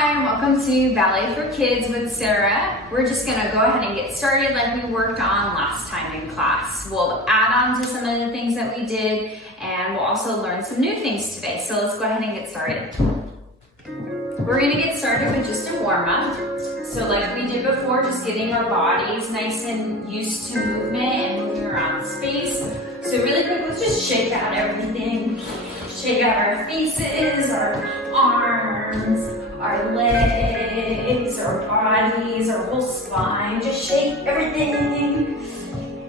Hi, and welcome to Ballet for Kids with Sarah. We're just gonna go ahead and get started like we worked on last time in class. We'll add on to some of the things that we did, and we'll also learn some new things today. So let's go ahead and get started. We're gonna get started with just a warm-up. So like we did before, just getting our bodies nice and used to movement and moving around space. So really quick, let's just shake out everything. Shake out our faces, our arms, our legs, our bodies, our whole spine. Just shake everything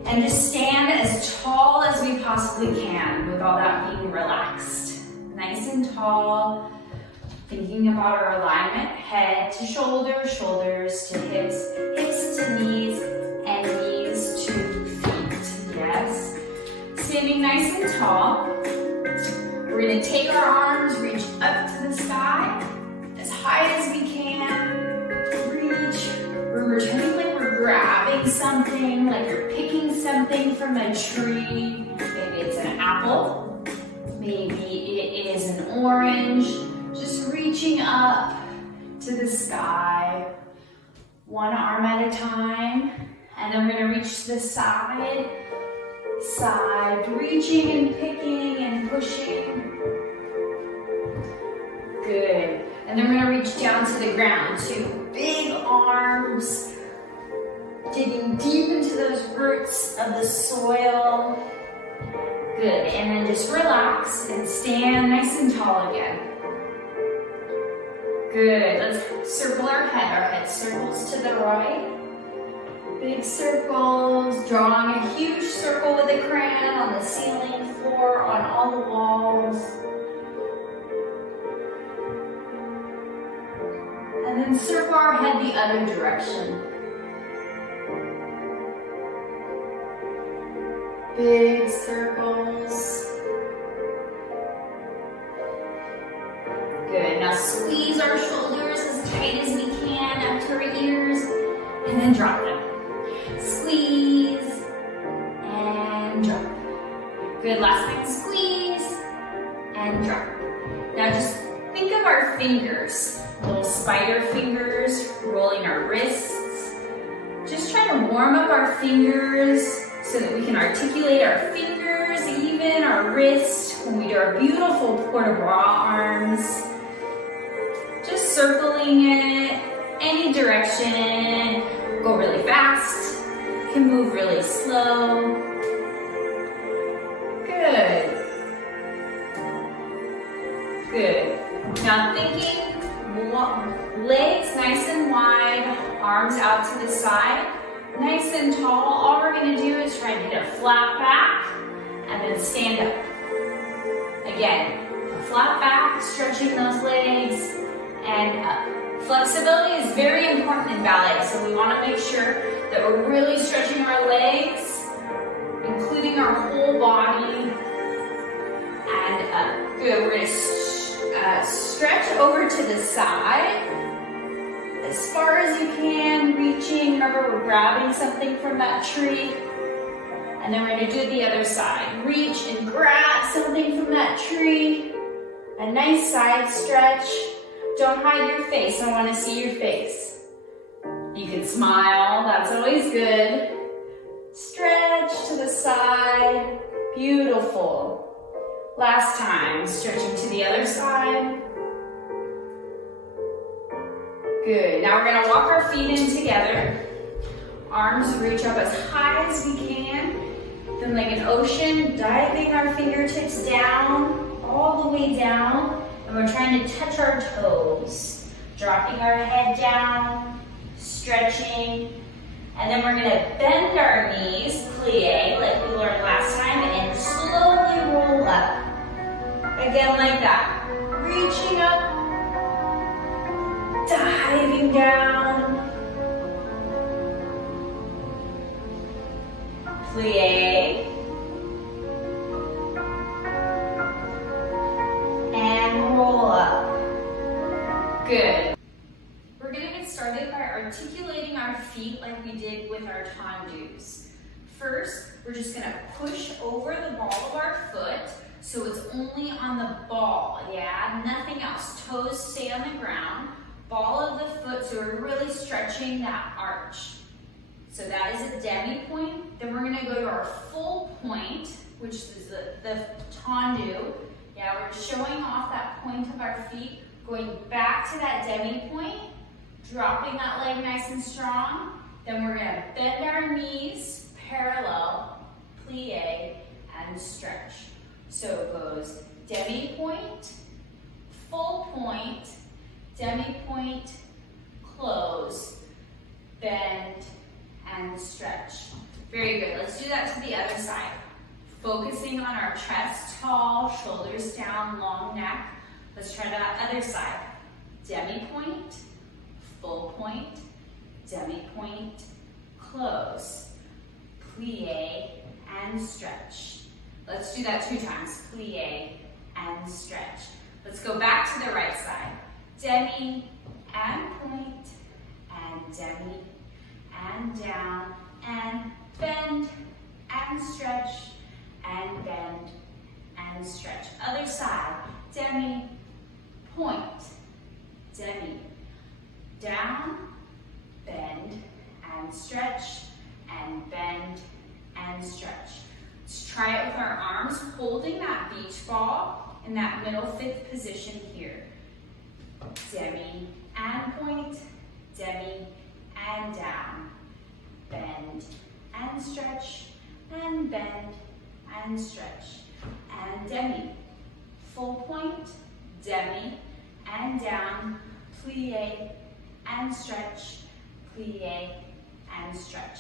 and just stand as tall as we possibly can with all that being relaxed. Nice and tall, thinking about our alignment, head to shoulders, shoulders to hips, hips to knees, and knees to feet. Yes. Standing nice and tall. We're gonna take our arms, reach up to the sky, as high as we can, reach. We're pretending like we're grabbing something, like you're picking something from a tree. Maybe it's an apple, maybe it is an orange. Just reaching up to the sky, one arm at a time. And then we're gonna reach to the side, reaching and picking and pushing. Good. And then we're gonna reach down to the ground, two big arms, digging deep into those roots of the soil. Good, and then just relax and stand nice and tall again. Good, let's circle our head circles to the right. Big circles, drawing a huge circle with a crayon on the ceiling, floor, on all the walls. And then circle our head the other direction. Big circles. Good, now squeeze our shoulders as tight as we can up to our ears, and then drop them. Squeeze, and drop. Good, last time, squeeze, and drop. Now just think of our fingers, little spider fingers, rolling our wrists. Just try to warm up our fingers so that we can articulate our fingers, even our wrists, when we do our beautiful port de bras arms. Just circling it, any direction. Go really fast, can move really slow. Good. Good. Now thinking legs nice and wide, arms out to the side, nice and tall. All we're gonna do is try to get a flat back and then stand up. Again, a flat back, stretching those legs and up. Flexibility is very important in ballet, so we want to make sure that we're really stretching our legs, including our whole body, and up. Good, we're going to stretch over to the side, as far as you can, reaching. Remember, we're grabbing something from that tree, and then we're going to do the other side. Reach and grab something from that tree, a nice side stretch. Don't hide your face, I want to see your face. You can smile, that's always good. Stretch to the side, beautiful. Last time, stretching to the other side. Good, now we're gonna walk our feet in together. Arms reach up as high as we can. Then like an ocean, diving our fingertips down, all the way down. And we're trying to touch our toes, dropping our head down, stretching, and then we're gonna bend our knees, plie, like we learned last time, and slowly roll up. Again, like that. Reaching up, diving down, plie, roll up. Good. We're going to get started by articulating our feet like we did with our fondues. First, we're just going to push over the ball of our foot so it's only on the ball, yeah? Nothing else. Toes stay on the ground. ball of the foot, so we're really stretching that arch. So that is a demi-point. Then we're gonna go to our full point, which is the tendu. Yeah, we're showing off that point of our feet, going back to that demi-point, dropping that leg nice and strong. Then we're gonna bend our knees, parallel, plie, and stretch. So it goes demi-point, full point, demi-point, close, bend, and stretch. Very good. Let's do that to the other side. Focusing on our chest tall, shoulders down, long neck. Let's try that other side. Demi-point, full point, demi-point, close, plie, and stretch. Let's do that 2 times. Plie and stretch. Let's go back to the right side. Demi and point, and demi and down, and bend and stretch, and bend and stretch. Other side. Demi, point, demi, down, bend and stretch, and bend and stretch. Let's try it with our arms, holding that beach ball in that middle 5th position here. Demi and point, demi and down, bend and stretch, and bend and stretch, and demi, full point, demi and down, plie and stretch, plie and stretch.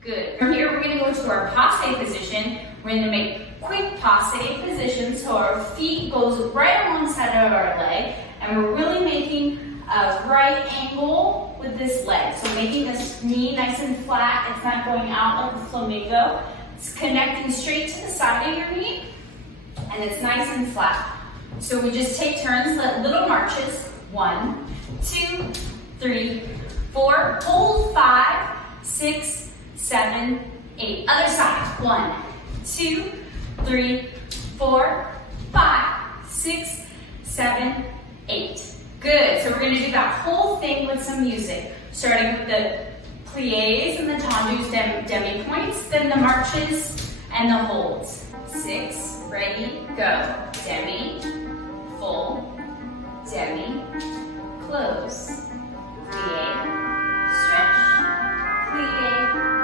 Good. From here, we're going to go to our passe position. We're going to make quick passe positions, so our feet goes right alongside of our leg, and we're really making a right angle with this leg. So making this knee nice and flat. It's not going out like a flamingo. It's connecting straight to the side of your knee, and it's nice and flat. So we just take turns, little marches. 1, 2, 3, 4. Hold 5, 6, 7, 8. Other side. 1, 2, 3, 4, 5, 6, 7, 8. Good. So we're going to do that whole thing with some music, starting with the plies and the tendus, demi-points, then the marches and the holds. 6, ready, go. Demi, full, demi, close, plie, stretch, plie,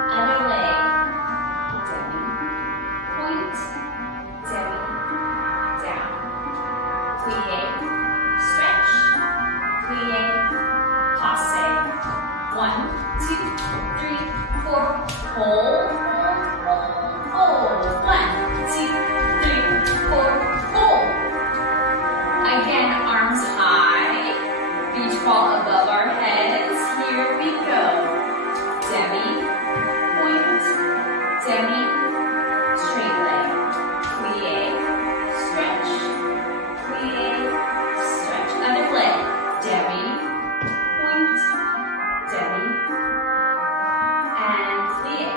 other leg, demi, point, demi, down, plie, stretch, plie, passe. 1, 2, 3, 4, hold, hold, hold. 1, 2, 3, 4, hold. Again, arms high, beach ball above our heads. Here we go. Demi, point, demi, straight leg, plie, stretch, plie, stretch. Other leg, demi, point, demi, and plie,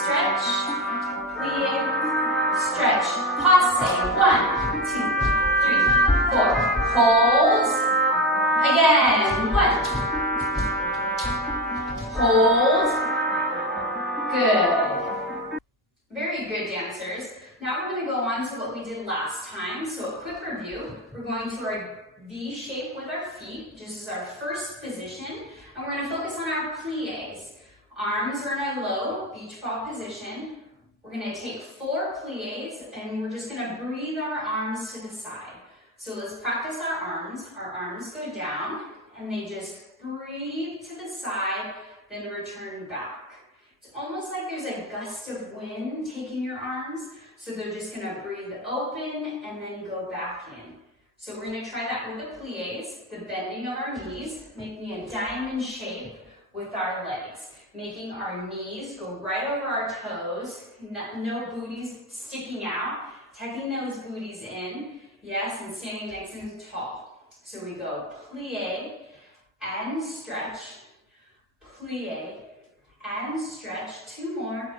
stretch, plie, stretch, passe. 1, 2, 3, 4. Hold. Again. 1. Hold. Good. Very good, dancers. Now we're going to go on to what we did last time. So a quick review. We're going to our V shape with our feet, just as our first position. And we're going to focus on our plies. Arms are in a low beach ball position. We're going to take 4 plies, and we're just going to breathe our arms to the side. So let's practice our arms. Our arms go down, and they just breathe to the side, then return back. It's almost like there's a gust of wind taking your arms, so they're just going to breathe open and then go back in. So we're going to try that with the plies, the bending of our knees, making a diamond shape with our legs, making our knees go right over our toes, no booties sticking out, tucking those booties in, yes, and standing nice and tall. So we go plie and stretch, plie and stretch. 2 more,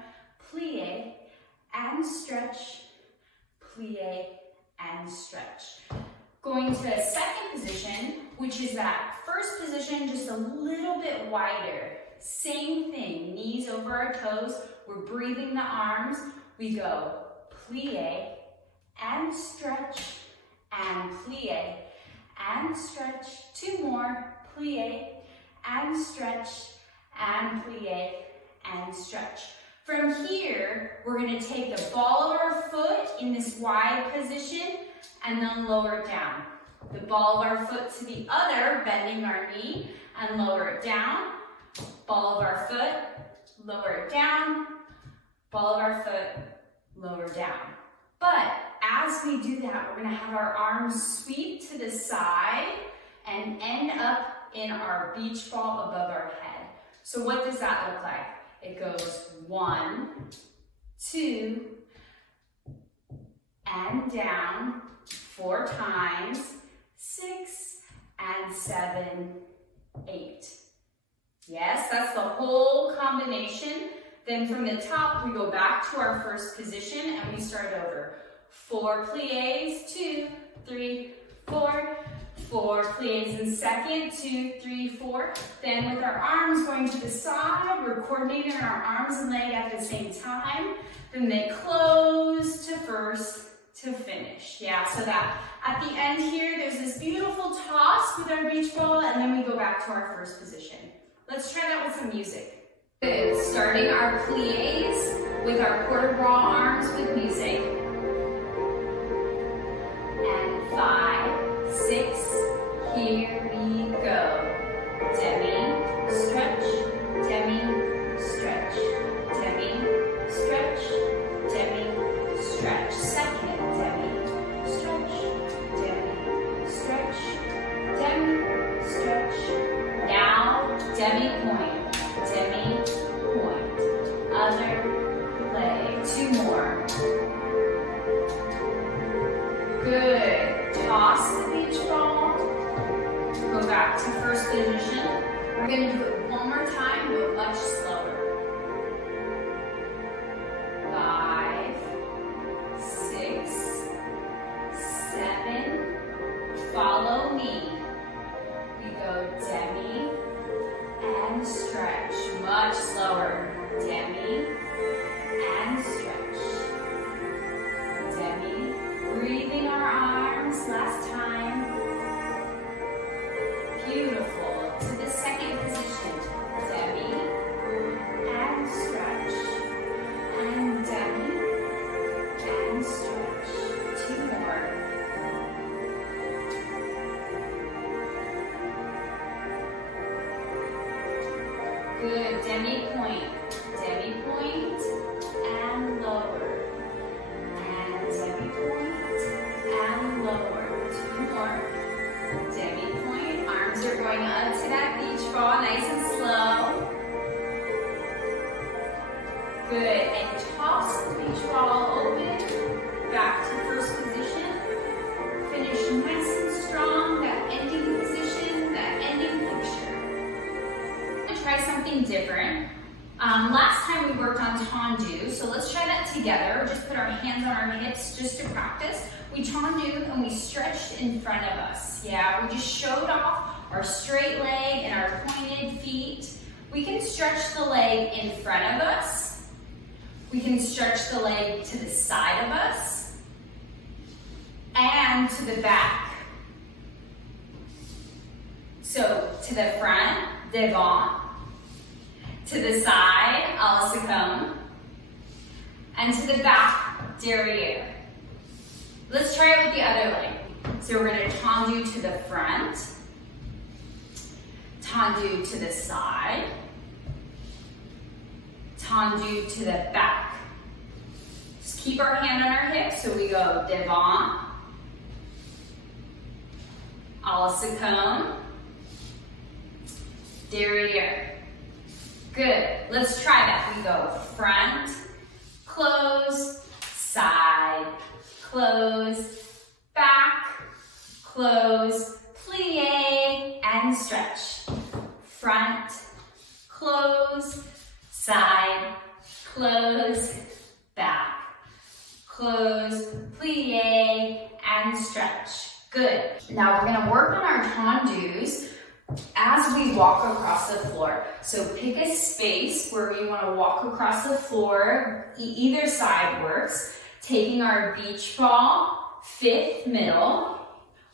plie and stretch, plie and stretch. Going to a second position, which is that first first position, just a little bit wider. Same thing, knees over our toes. We're breathing the arms. We go plie and stretch and plie and stretch. Two more, plie and stretch and plie and stretch. From here, we're gonna take the ball of our foot in this wide position and then lower it down. The ball of our foot to the other, bending our knee and lower it down. Ball of our foot, lower it down. Ball of our foot, lower down. But as we do that, we're gonna have our arms sweep to the side and end up in our beach ball above our head. So what does that look like? It goes 1, 2, and down 4 times, 6, and 7, 8. Yes, that's the whole combination. Then from the top, we go back to our first position and we start over. 4 plies, 2, 3, 4. 4 plies in second, 2, 3, 4. Then with our arms going to the side, we're coordinating our arms and leg at the same time. Then they close to first to finish. Yeah, so that at the end here, there's this beautiful toss with our beach ball, and then we go back to our first position. Let's try that with some music. Good. Starting our plies with our quarter ball arms with music. And 5, 6, here we go. Demi, stretch, demi, stretch, demi, stretch, demi, stretch. Second, demi, stretch, demi, stretch, demi, stretch. Now, demi point, demi point. Other leg. 2 more. Good. Toss the beach ball. Go back to first position. We're going to do it one more time, but much slower. 5, 6, 7. Follow me. We go demi and stretch. Much slower. Demi and stretch. Demi. Breathing our arms. Last time. Beautiful. To the second position. Demi and stretch. And demi and stretch. 2 more. Good. Demi point, and lower. And demi point, and lower. 2 more. Demi point. Arms are going up to that beach ball, nice and slow. Good. And toss the beach ball open. Back to first position. Finish nice and strong. That ending position, that ending picture. Try something different. Last time we worked on tendu, so let's try that together. Just put our hands on our hips just to practice. We tendu and we stretched in front of us. Yeah, we just showed off our straight leg and our pointed feet. We can stretch the leg in front of us. We can stretch the leg to the side of us and to the back. So to the front, devant. To the side, à la seconde. And to the back, derrière. Let's try it with the other leg. So we're going to tendu to the front, tendu to the side, tendu to the back. Just keep our hand on our hips, so we go devant, à la seconde, derrière. Good. Let's try that. We go front, close, side, close, back, close, plie, and stretch. Front, close, side, close, back, close, plie, and stretch. Good. Now we're going to work on our tendus to walk across the floor. So pick a space where you want to walk across the floor. Either side works. Taking our beach ball, fifth middle.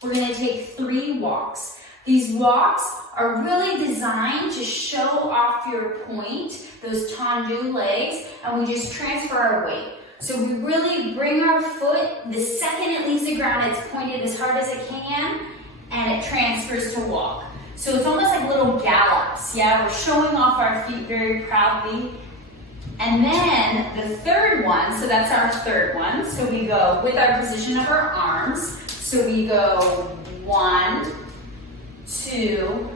We're going to take 3 walks. These walks are really designed to show off your point, those tendu legs, and we just transfer our weight. So we really bring our foot, the second it leaves the ground, it's pointed as hard as it can, and it transfers to walk. So it's almost like little gallops, yeah? We're showing off our feet very proudly. And then the third one, so that's our third one. So we go with our position of our arms. So we go 1, 2,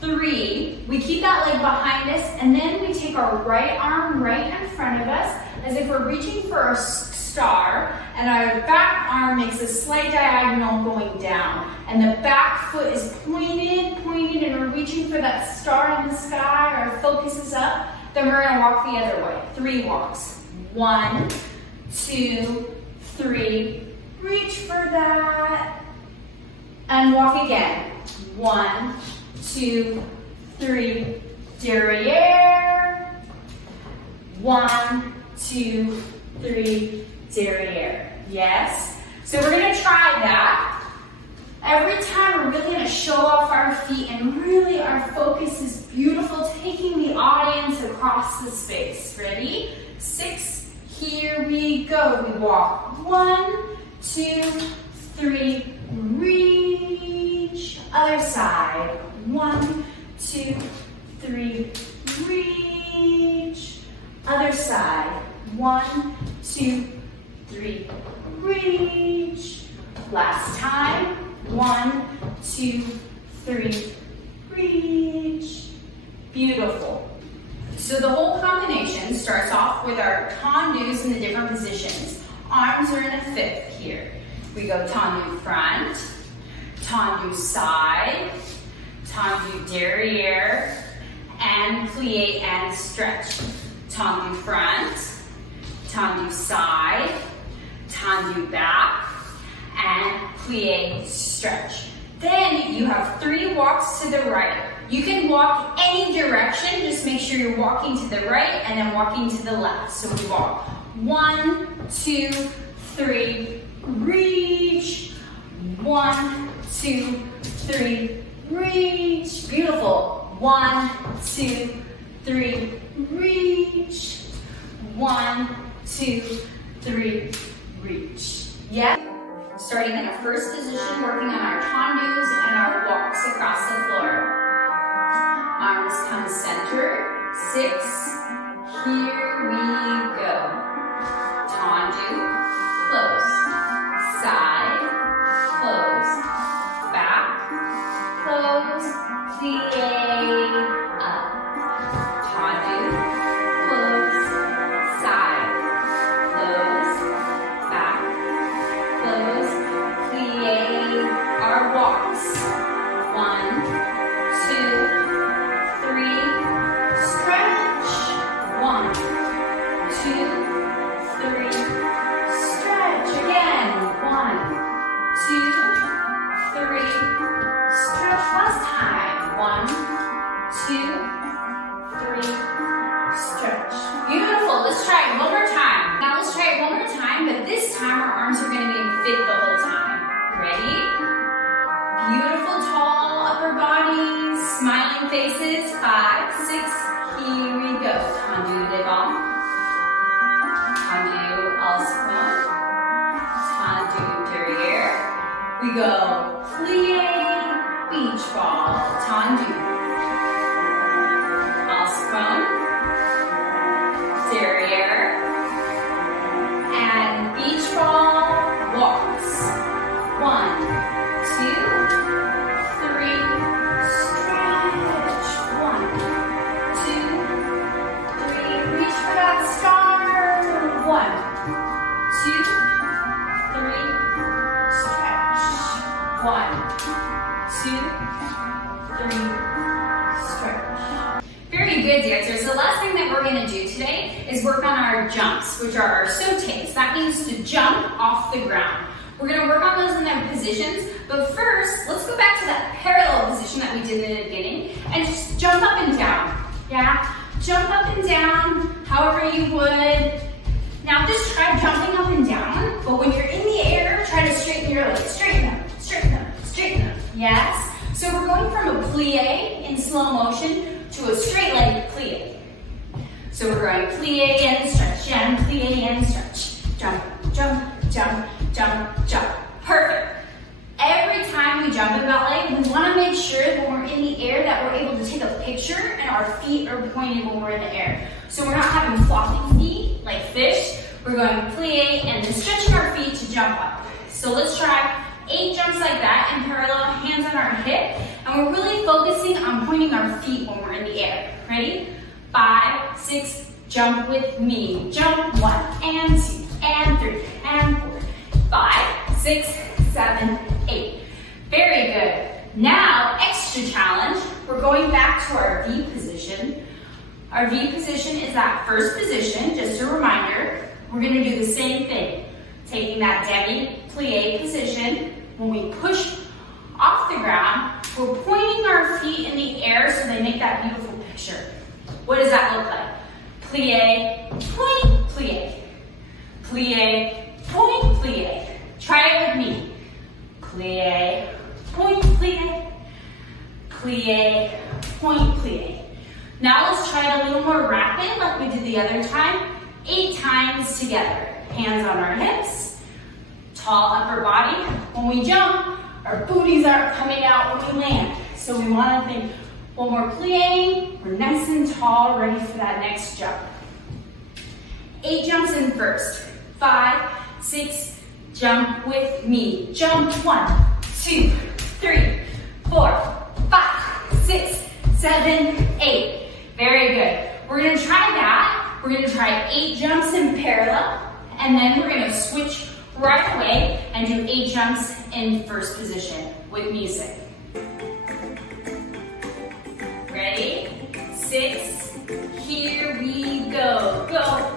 3. We keep that leg behind us, and then we take our right arm right in front of us as if we're reaching for a star, and our back arm makes a slight diagonal going down. And the back foot is pointed, and we're reaching for that star in the sky. Our focus is up. Then we're going to walk the other way. 3 walks. 1, 2, 3. Reach for that. And walk again. 1, 2, 3. Derriere. 1, 2, 3. Derriere. Yes? So we're going to try that. Every time we're really going to show off our feet, and really our focus is beautiful, taking the audience across the space. Ready? 6. Here we go. We walk. 1, 2, 3. Reach. Other side. 1, 2, 3. Reach. Other side. 1, 2, 3. Reach. Last time. 1, 2, 3. Reach. Beautiful. So the whole combination starts off with our tendues in the different positions. Arms are in a fifth here. We go tendu front, tendu side, tendu derriere, and plie and stretch. Tendu front, tendu side, tendu back, and plie stretch. Then you have 3 walks to the right. You can walk any direction, just make sure you're walking to the right and then walking to the left. So we walk 1, 2, 3, reach. 1, 2, 3, reach. Beautiful. 1, 2, 3, reach. 1, 2, 3, reach. Yeah? Starting in our first position, working on our tendus and our walks across the floor. Arms come center. 6. Here we go. Tendu, close. Side, close. Back, close. Plie, up. Tendu, close. Side, close. Back, close. Plie, our walks. 1, 2, 3, stretch. 1, 2, 3, stretch. Again. 1, 2, 3, stretch. Last time. 1, 2, 3, stretch. Beautiful. Let's try it one more time. Now let's try it one more time, but this time our arms are going to be in fifth the whole time. Ready? Beautiful, tall upper bodies, smiling faces. 5, 6, here we go. Tendu devant, tendu ensemble, tendu derrière. We go plie, beach ball, tendu, ensemble, derrière, and beach ball walks. 1, 2, 3, stretch. 1, 2, 3, reach for that star. 1, 2, 3, stretch. 1, 2, 3, stretch. Very good, dancers. The last thing that we're going to do today is work on our jumps, which are our sautés. That means to jump off the ground. We're going to work on those in their positions, but first, let's go back to that parallel position that we did in the beginning, and and just jump up and down. Yeah, jump up and down, however you would. Now just try jumping up and down, but when you're in the air, try to straighten your legs. Straighten them, straighten them, straighten them. Yes? So we're going from a plie in slow motion to a straight leg plie. So we're going plie and stretch, and plie and stretch. Jump, jump, jump, jump, jump. Perfect. Every time we jump in ballet, we want to make sure that when we're in the air that we're able to take a picture and our feet are pointed when we're in the air. So we're not having floppy feet like fish. We're going plie and then stretching our feet to jump up. So let's try 8 jumps like that in parallel, hands on our hip. And we're really focusing on pointing our feet when we're in the air. Ready? 5, 6, jump with me. Jump 1 and 2 and 3 and 4, 5, 6, 7, 8. Very good. Now, extra challenge. We're going back to our V position. Our V position is that first position, just a reminder. We're gonna do the same thing. Taking that demi-plie position. When we push off the ground, we're pointing our feet in the air so they make that beautiful picture. What does that look like? Plie, point, plie. Plie, point, plie. Try it with me. Plie, point, plie. Plie, point, plie. Now let's try it a little more rapid like we did the other time. 8 times together. Hands on our hips. Tall upper body. When we jump, our booties aren't coming out when we land. So we want to think, when we're plieing, we're nice and tall, ready for that next jump. 8 jumps in first. 5, 6, jump with me. Jump 1, 2, 3, 4, 5, 6, 7, 8. Very good. We're gonna try that. We're gonna try 8 jumps in parallel, and then we're gonna switch right away and do 8 jumps in first position with music. Ready? 6, here we go. Go.